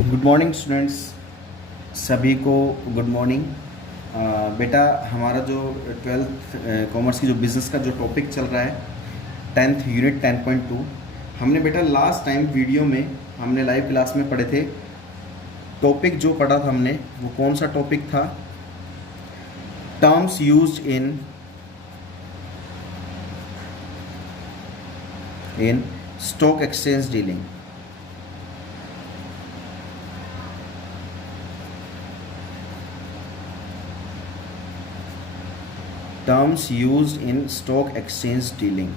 Good morning students, सभी को good morning. बेटा, हमारा जो ट्वेल्थ कॉमर्स की जो बिज़नेस का जो टॉपिक चल रहा है, 10th यूनिट 10.2, हमने बेटा लास्ट टाइम वीडियो में हमने लाइव क्लास में पढ़े थे। टॉपिक जो पढ़ा था हमने वो कौन सा टॉपिक था? Terms used in stock exchange dealing. Terms used in stock exchange dealing.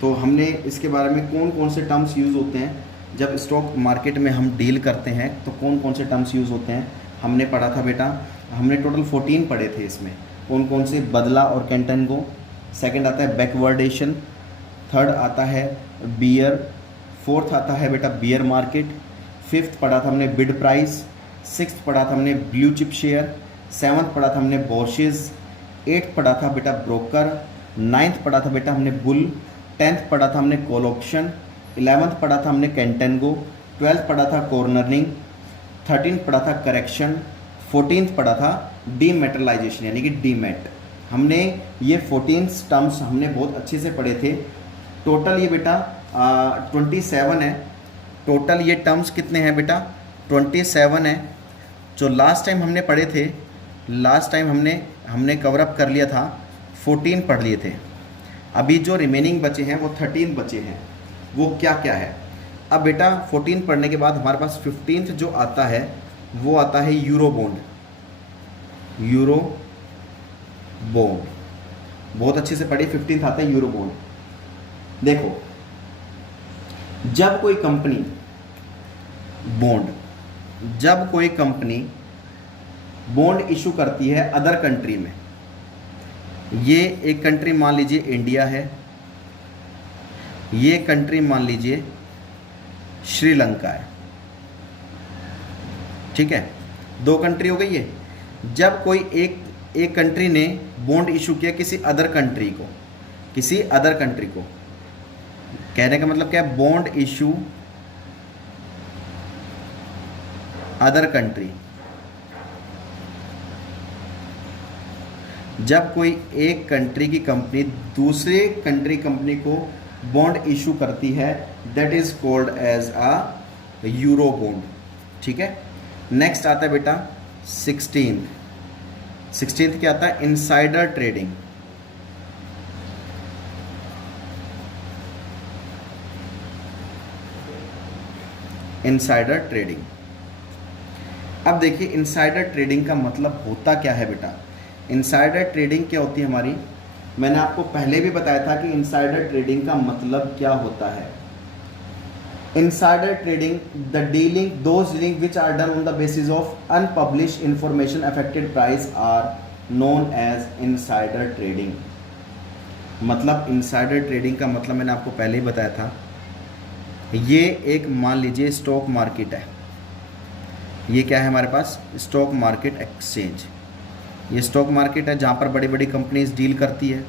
तो हमने इसके बारे में कौन कौन से टर्म्स यूज़ होते हैं जब स्टॉक मार्केट में हम डील करते हैं, तो कौन कौन से टर्म्स यूज़ होते हैं हमने पढ़ा था बेटा। हमने टोटल 14 पढ़े थे। इसमें कौन कौन से? बदला और कैंटेनगो। सेकंड आता है बैकवर्डेशन। थर्ड आता है बियर। फोर्थ आता है बेटा बियर मार्केट। फिफ्थ पढ़ा था हमने बिड प्राइस। सिक्स्थ पढ़ा था हमने ब्लू चिप शेयर। सेवन्थ पढ़ा था हमने बॉशेज। एट्थ पढ़ा था बेटा ब्रोकर। नाइन्थ पढ़ा था बेटा हमने बुल। 10th पढ़ा था हमने कॉल ऑप्शन। 11th पढ़ा था हमने कैंटेनगो। 12th पढ़ा था कॉर्नरिंग। 13th पढ़ा था करेक्शन। 14th पढ़ा था डीमेटलाइजेशन यानी कि डीमेट। हमने ये 14 टर्म्स हमने बहुत अच्छे से पढ़े थे। टोटल ये बेटा 27 है। टोटल ये टर्म्स कितने हैं बेटा? 27 है। जो लास्ट टाइम हमने पढ़े थे, लास्ट टाइम हमने कवर अप कर लिया था, 14 पढ़ लिए थे। अभी जो रिमेनिंग बचे हैं वो 13 बचे हैं। वो क्या क्या है? अब बेटा 14 पढ़ने के बाद हमारे पास 15th जो आता है वो आता है यूरो बॉन्ड। यूरो बॉन्ड बहुत अच्छे से पढ़िए। 15th आता है यूरो बॉन्ड। देखो, जब कोई कंपनी बॉन्ड इशू करती है अदर कंट्री में, ये एक कंट्री मान लीजिए इंडिया है, ये कंट्री मान लीजिए श्रीलंका है, ठीक है, दो कंट्री हो गई है। जब कोई एक कंट्री ने बॉन्ड इशू किया किसी अदर कंट्री को, कहने का मतलब क्या है? Bond issue other country. जब कोई एक कंट्री की कंपनी दूसरे कंट्री कंपनी को बॉन्ड इशू करती है, that is called as a Euro bond, ठीक है। नेक्स्ट आता है बेटा 16th क्या आता है? Insider trading. Insider trading. अब देखिए इनसाइडर ट्रेडिंग का मतलब होता क्या है बेटा? इनसाइडर ट्रेडिंग क्या होती है हमारी? मैंने आपको पहले भी बताया था कि इनसाइडर ट्रेडिंग का मतलब क्या होता है। Insider trading, those dealing which are done on the basis of unpublished information affected price are known as insider trading. मतलब इनसाइडर ट्रेडिंग का मतलब मैंने आपको पहले ही बताया था। ये एक मान लीजिए स्टॉक मार्केट है। ये क्या है हमारे पास? Stock market exchange. ये स्टॉक मार्केट है जहाँ पर बड़ी बड़ी कंपनीज डील करती है।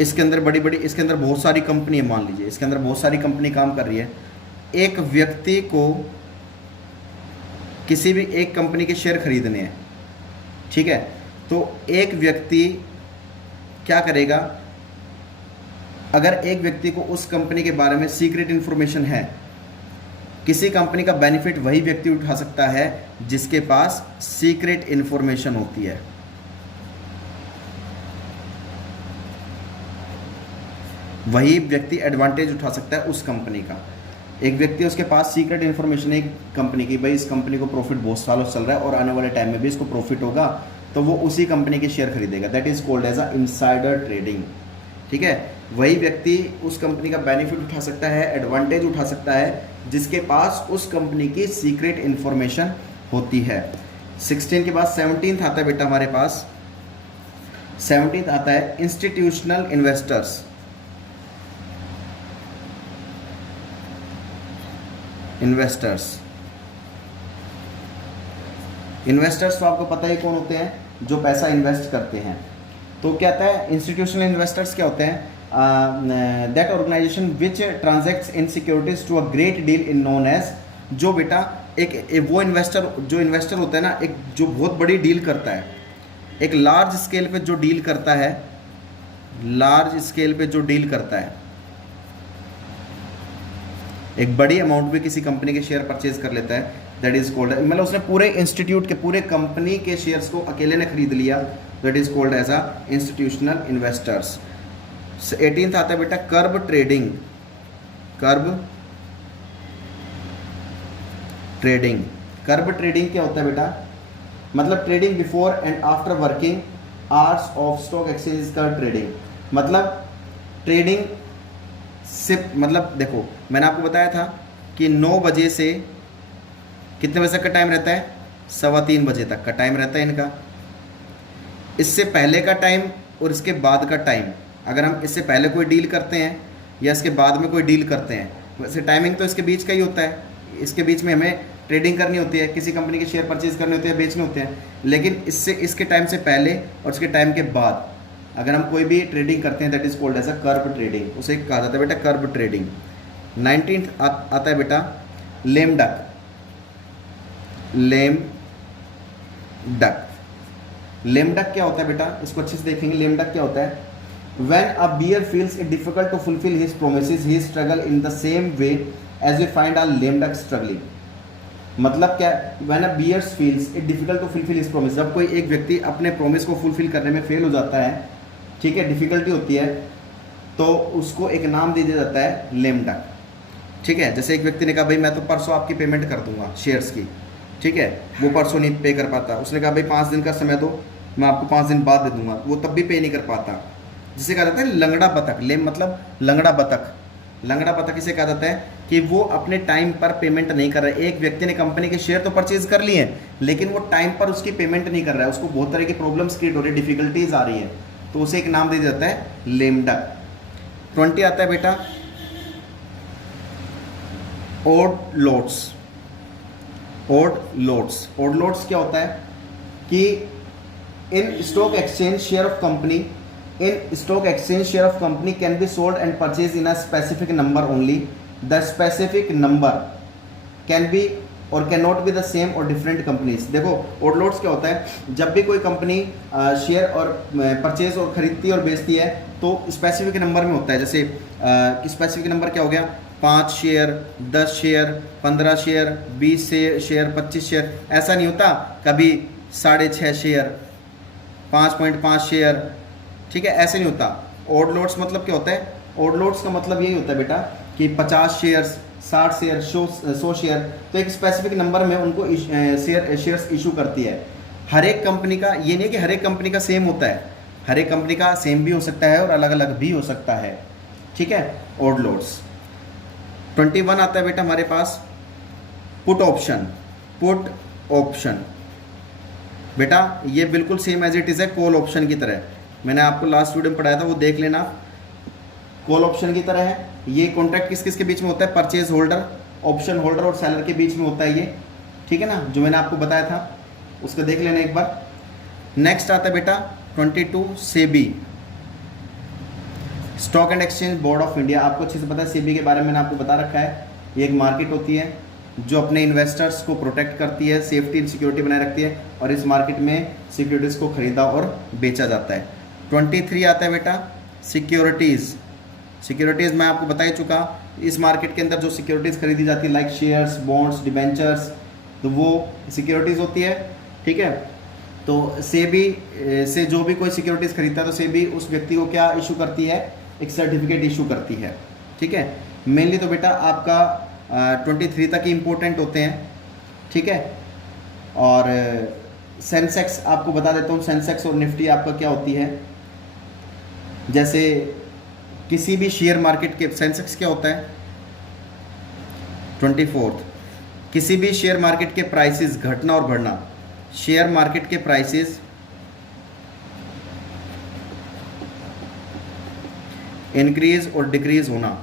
इसके अंदर बहुत सारी कंपनी है। मान लीजिए इसके अंदर बहुत सारी कंपनी काम कर रही है। एक व्यक्ति को किसी भी एक कंपनी के शेयर खरीदने हैं, ठीक है, तो एक व्यक्ति क्या करेगा? अगर एक व्यक्ति को उस कंपनी के बारे में सीक्रेट इंफॉर्मेशन है, किसी कंपनी का बेनिफिट वही व्यक्ति उठा सकता है जिसके पास सीक्रेट इंफॉर्मेशन होती है। वही व्यक्ति एडवांटेज उठा सकता है उस कंपनी का। एक व्यक्ति उसके पास सीक्रेट इंफॉर्मेशन है एक कंपनी की, भाई इस कंपनी को प्रॉफिट बहुत सालों चल रहा है और आने वाले टाइम में भी इसको प्रॉफिट होगा, तो वो उसी कंपनी के शेयर खरीदेगा। That is called as a insider trading, ठीक है। वही व्यक्ति उस कंपनी का बेनिफिट उठा सकता है, एडवांटेज उठा सकता है जिसके पास उस कंपनी की सीक्रेट इंफॉर्मेशन होती है। 16 के बाद 17th आता है बेटा हमारे पास। 17th आता है इंस्टीट्यूशनल इन्वेस्टर्स। इन्वेस्टर्स तो आपको पता ही कौन होते हैं? जो पैसा इन्वेस्ट करते हैं। तो क्या आता है? इंस्टीट्यूशनल इन्वेस्टर्स क्या होते हैं? That organisation which transacts in securities to a great deal in known as जो बेटा वो इन्वेस्टर, जो इन्वेस्टर होता है ना, एक जो बहुत बड़ी डील करता है, एक लार्ज स्केल पे जो डील करता है, लार्ज स्केल पे जो डील करता है, एक बड़ी अमाउंट में किसी कंपनी के शेयर परचेज कर लेता है, दैट इज कॉल्ड, मतलब उसने पूरे इंस्टीट्यूट के, पूरे कंपनी के शेयर्स को अकेले ने खरीद लिया, that is called as a institutional investors. 18th आता है बेटा curb trading. Curb trading, curb trading क्या होता है बेटा? मतलब trading before and after working hours of stock exchange का ट्रेडिंग, मतलब ट्रेडिंग से, मतलब देखो मैंने आपको बताया था कि 9 बजे से कितने बजे तक का टाइम रहता है? 3:15 बजे तक का टाइम रहता है इनका। इससे पहले का टाइम और इसके बाद का टाइम, अगर हम इससे पहले कोई डील करते हैं या इसके बाद में कोई डील करते हैं, वैसे टाइमिंग तो इसके बीच का ही होता है। इसके बीच में हमें ट्रेडिंग करनी होती है, किसी कंपनी के शेयर परचेज करने होते हैं, बेचने होते हैं, लेकिन इससे, इसके टाइम से पहले और इसके टाइम के बाद अगर हम कोई भी ट्रेडिंग करते हैं, that is called as a curb trading, उसे कहा जाता है बेटा कर्ब ट्रेडिंग। 19th आता है बेटा lame duck. Lame duck, lame duck क्या होता है बेटा? इसको अच्छे से देखेंगे। लेम डक क्या होता है? When a bear feels it difficult to fulfill his promises, he struggle in the same way as we find a lame duck struggling. मतलब क्या? When a bear feels it difficult to fulfill his promise, जब कोई एक व्यक्ति अपने promise को fulfil करने में फेल हो जाता है, ठीक है, डिफिकल्टी होती है, तो उसको एक नाम दे दिया जाता है लेम डक। ठीक है, जैसे एक व्यक्ति ने कहा भाई मैं तो परसों आपकी पेमेंट कर दूंगा शेयर्स की, ठीक है, वो परसों नहीं पे कर पाता, उसने कहा भाई 5 दिन का समय दो, मैं आपको 5 दिन बाद दे दूंगा, वो तब भी पे नहीं कर पाता, जिसे कहा जाता है लंगड़ा बतख। लेम मतलब लंगड़ा बतख। लंगड़ा बतख इसे कहा जाता है कि वो अपने टाइम पर पेमेंट नहीं कर रहा है। एक व्यक्ति ने कंपनी के शेयर तो परचेज कर लिए हैं, लेकिन वो टाइम पर उसकी पेमेंट नहीं कर रहा है, उसको बहुत तरह की प्रॉब्लम्स क्रिएट हो रही है, डिफिकल्टीज आ रही है, तो उसे एक नाम दे दिया जाता है लेम डक। 20 आता है बेटा odd lots. Odd lots, odd lots क्या होता है कि in stock exchange share of company, in stock exchange share of company can be sold and purchased in a specific number only. The specific number can be or cannot be the same or different companies. देखो odd lots क्या होता है? जब भी कोई company share और purchase और खरीदती है और बेचती है तो स्पेसिफिक नंबर में होता है। जैसे स्पेसिफिक नंबर क्या हो गया? 5 share, 10 share, 15 share, 20 share, 25 share, ऐसा नहीं होता। कभी 6.5 शेयर, 5.5 शेयर, ठीक है, ऐसे नहीं होता। ओड लोट्स मतलब क्या होता है? ओड लोट्स का मतलब यही होता है बेटा कि 50 शेयर्स, 60 शेयर, 100 शेयर, तो एक स्पेसिफिक नंबर में उनको शेयर्स इशू करती है। हर एक कंपनी का ये नहीं है कि हर एक कंपनी का सेम होता है, हर एक कंपनी का सेम भी हो सकता है और अलग अलग भी हो सकता है, ठीक है। Odd lotus. 21 आता है बेटा हमारे पास पुट ऑप्शन। पुट ऑप्शन बेटा ये बिल्कुल सेम एज इट इज़ है कॉल ऑप्शन की तरह, मैंने आपको लास्ट वीडियो में पढ़ाया था, वो देख लेना। कॉल ऑप्शन की तरह है। ये कॉन्ट्रैक्ट किस किस के बीच में होता है? परचेज होल्डर, ऑप्शन होल्डर और सेलर के बीच में होता है ये, ठीक है ना, जो मैंने आपको बताया था, उसको देख लेना एक बार। नेक्स्ट आता है बेटा 22 SEBI, stock and exchange board of India. आपको अच्छे से पता है सेबी के बारे में मैंने आपको बता रखा है। ये एक मार्केट होती है जो अपने इन्वेस्टर्स को प्रोटेक्ट करती है, सेफ्टी एंड सिक्योरिटी बनाए रखती है, और इस मार्केट में सिक्योरिटीज़ को खरीदा और बेचा जाता है। 23 आता है बेटा सिक्योरिटीज़। सिक्योरिटीज़ मैं आपको बता ही चुका, इस मार्केट के अंदर जो सिक्योरिटीज़ खरीदी जाती है लाइक शेयर्स, बॉन्ड्स, डिबेंचर्स, तो वो सिक्योरिटीज़ होती है, ठीक है। तो सेबी से जो भी कोई सिक्योरिटीज़ खरीदता है तो सेबी उस व्यक्ति को क्या इशू करती है? एक सर्टिफिकेट इशू करती है, ठीक है। मेनली तो बेटा आपका 23 तक ही इम्पोर्टेंट होते हैं, ठीक है। और सेंसेक्स आपको बता देता हूँ, सेंसेक्स और निफ्टी आपका क्या होती है। जैसे किसी भी शेयर मार्केट के, सेंसेक्स क्या होता है? 24 किसी भी शेयर मार्केट के प्राइसेस घटना और बढ़ना, शेयर मार्केट के प्राइसेस इंक्रीज और डिक्रीज होना,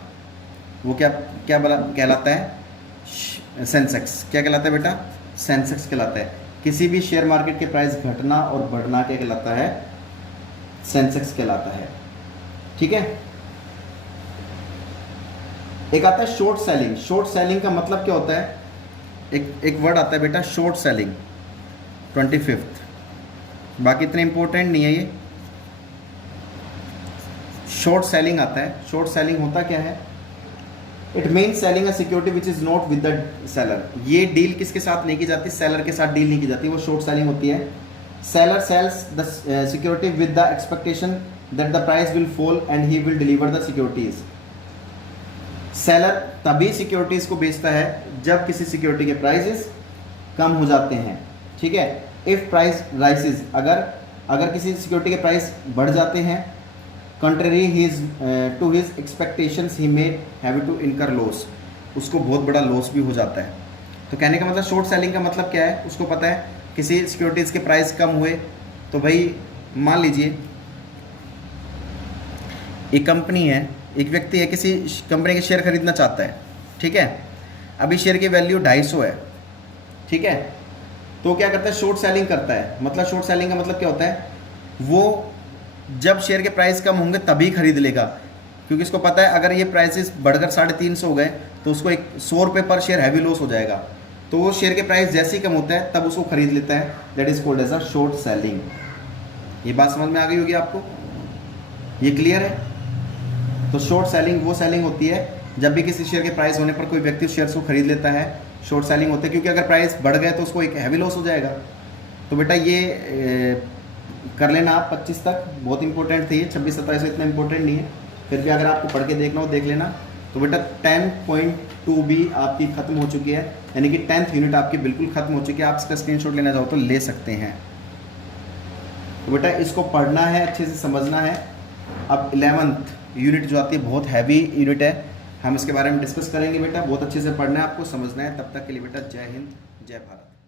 वो क्या क्या कहलाता है? सेंसेक्स। क्या कहलाता है बेटा? सेंसेक्स कहलाता है। किसी भी शेयर मार्केट के प्राइस घटना और बढ़ना क्या कहलाता है? सेंसेक्स कहलाता है, ठीक है। एक आता है शॉर्ट सेलिंग। शॉर्ट सेलिंग का मतलब क्या होता है एक वर्ड आता है बेटा शॉर्ट सेलिंग 25th, बाकी इतने इंपॉर्टेंट नहीं है ये। शॉर्ट सेलिंग आता है, शॉर्ट सेलिंग होता क्या है? It mean selling a security which is not with the seller. ये डील किसके साथ नहीं की जाती? सेलर के साथ डील नहीं की जाती, वो शॉर्ट सेलिंग होती है। Seller sales the security with the expectation that the price will fall and he will deliver the securities. Seller तभी सिक्योरिटीज को बेचता है जब किसी सिक्योरिटी के प्राइसेस कम हो जाते हैं, ठीक है। इफ प्राइस राइसेस, अगर किसी सिक्योरिटी के प्राइस बढ़ जाते हैं, country to his expectations he may have to incur loss, उसको बहुत बड़ा लॉस भी हो जाता है। तो कहने का मतलब शॉर्ट सेलिंग का मतलब क्या है? उसको पता है किसी सिक्योरिटीज़ के प्राइस कम हुए तो भाई मान लीजिए एक कंपनी है, एक व्यक्ति है, किसी कंपनी के शेयर खरीदना चाहता है, ठीक है। अभी शेयर की वैल्यू 250 है, ठीक है। तो क्या करता है? शॉर्ट सेलिंग करता है। मतलब शॉर्ट सेलिंग का मतलब क्या होता है? वो जब शेयर के प्राइस कम होंगे तभी खरीद लेगा, क्योंकि इसको पता है अगर ये प्राइसेस बढ़कर 350 हो गए तो उसको 100 रुपये पर शेयर हैवी लॉस हो जाएगा। तो वो शेयर के प्राइस जैसे ही कम होता है तब उसको खरीद लेता है। That is called as a short selling. ये बात समझ में आ गई होगी आपको? ये क्लियर है? तो शॉर्ट सेलिंग वो सेलिंग होती है जब भी किसी शेयर के प्राइस होने पर कोई व्यक्ति उस शेयर को खरीद लेता है, शॉर्ट सेलिंग होता है, क्योंकि अगर प्राइस बढ़ गए तो उसको एक हैवी लॉस हो जाएगा। तो बेटा ये कर लेना आप 25 तक, बहुत इंपॉर्टेंट थे ये। 26-27 इतना इंपॉर्टेंट नहीं है, फिर भी अगर आपको पढ़ के देखना हो देख लेना। तो बेटा 10.2 भी आपकी ख़त्म हो चुकी है, यानी कि 10th यूनिट आपकी बिल्कुल ख़त्म हो चुकी है। आप इसका स्क्रीनशॉट लेना चाहो तो ले सकते हैं। तो बेटा इसको पढ़ना है, अच्छे से समझना है। अब 11th यूनिट जो आती है बहुत हैवी यूनिट है, हम इसके बारे में डिस्कस करेंगे बेटा। बहुत अच्छे से पढ़ना है आपको, समझना है। तब तक के लिए बेटा जय हिंद जय भारत।